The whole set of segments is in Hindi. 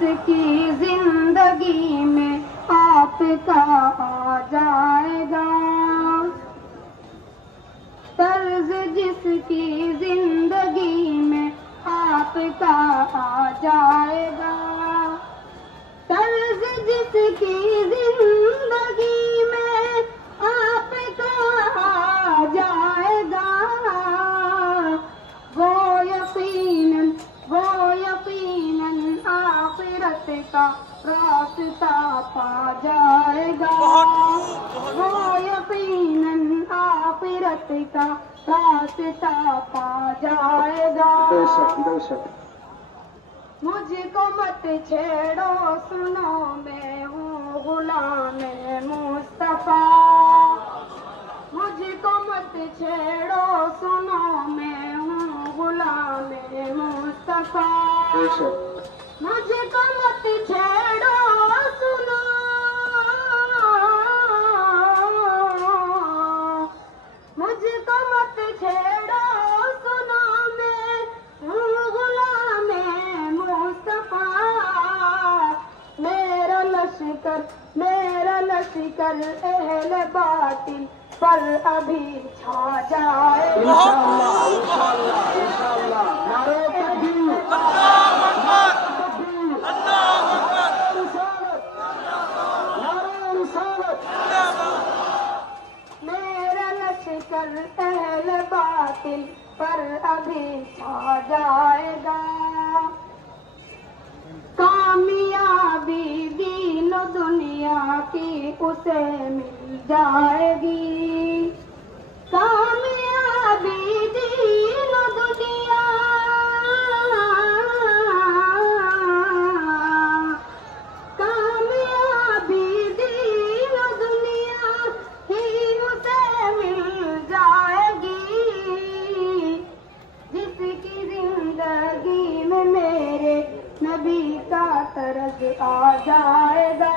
जिसकी जिंदगी में आपका आ जाएगा, तर्ज जिसकी जिंदगी में आपका आ जाएगा, तर्ज जिसकी जिंदगी में आपका आ जाएगा, वो यकीनन आखिरत का रास्ता पा जाएगा, वो यकीनन आखिरत का रास्ता पा जाएगा। मुझको मत छेड़ो सुनो, मैं हूँ गुलाम मुस्तफा, मुझको मत छेड़ो सुनो, मैं हूँ गुलाम मुस्तफा, मुझको मत छेड़ो सुनो, मुझको मत छेड़ो सुनो, मैं हूँ गुलाम मुस्तफा, मेरा लश्कर अहले बातिल पर अभी छा जाए। इंशाअल्लाह इंशाअल्लाह इंशाअल्लाह। नारे तकबीर, अल्लाहु अकबर, अल्लाहु अकबर, नारे रिसालत। मेरा लश्कर अहले बातिल पर अभी छा जाएगा, कामयाबी दीन दुनिया की उसे मिल जाएगी, कामयाबी दीन दुनिया, कामयाबी दीन दुनिया ही उसे मिल जाएगी, जिसकी जिंदगी में मेरे नबी का तरस आ जाएगा।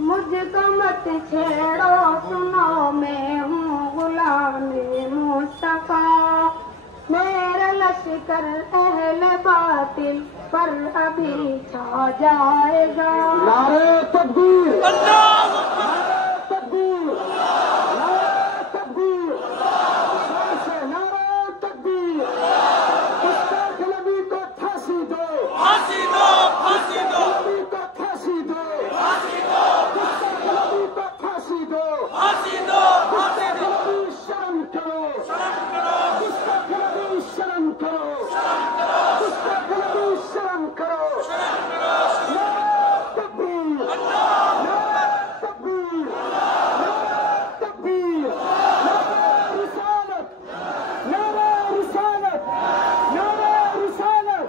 मुझको मत छेड़ो सुनो, मैं हूँ गुलाम मुस्तफा, मेरा लश्कर अहले बातिल पर अभी छा जाएगा। नारे तकबीर, अल्लाहु अकबर, तकबीर, नारे तकबीर, नारे तकबीर। गुस्ताख नबी को फांसी दो, फांसी दो, फांसी दो, नबी को फांसी दो, फांसी दो, गुस्ताख नबी को फांसी दो, फांसी दो, फांसी दो। शर्म करो, शर्म करो, गुस्ताख नबी शर्म करो, शर्म करो, गुस्ताख नबी शर्म करो, शर्म करो। नारे तकबीर, नारे तकबीर, नारे तकबीर, नारे रिसालत, नारे रिसालत, नारे रिसालत।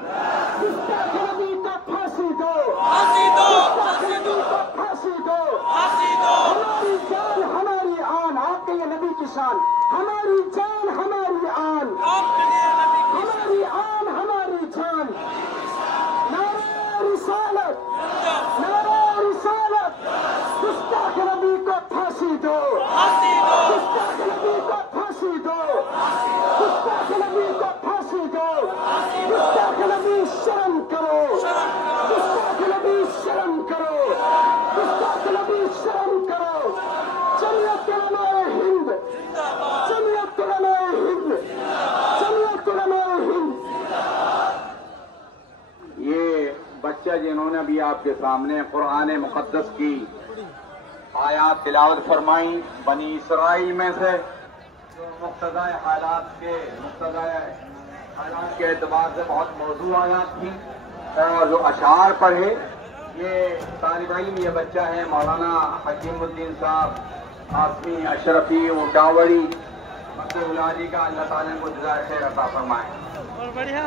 गुस्ताख नबी को फांसी दो, फांसी दो, फांसी दो, फांसी दो, फांसी दो। हमारी जान हमारी आन, आपके ये नबी की शान, हमारी जान हमारी आन, हमारी आन हमारी जान। नारे रिसालत, नारे रिसालत। गुस्ताख नबी को फांसी दो, फांसी दो, गुस्ताख नबी को फांसी दो, गुस्ताख नबी को फांसी दो, गुस्ताख नबी शर्म करो, गुस्ताख नबी शर्म करो, गुस्ताख नबी शर्म करो। जमीयत उलमाए हिंद, जमीयत उलमाए हिंद, जमीयत उलमाए हिंद। ये बच्चा जिन्होंने भी आपके सामने कुरान मुकद्दस की आयात तिलावत फरमाई, बनी इसराइल में से जो मुक्तदा हालात के एतबार से बहुत मौजूद आयात थी, और जो अशार पढ़े, ये तालिब इल्म ये बच्चा है मौलाना हकीमुद्दीन साहब आसमी अशरफी उटावड़ी, मकबूलाजी का अल्लाह ताला को जज़ाए खैर अता फरमाए। और बढ़िया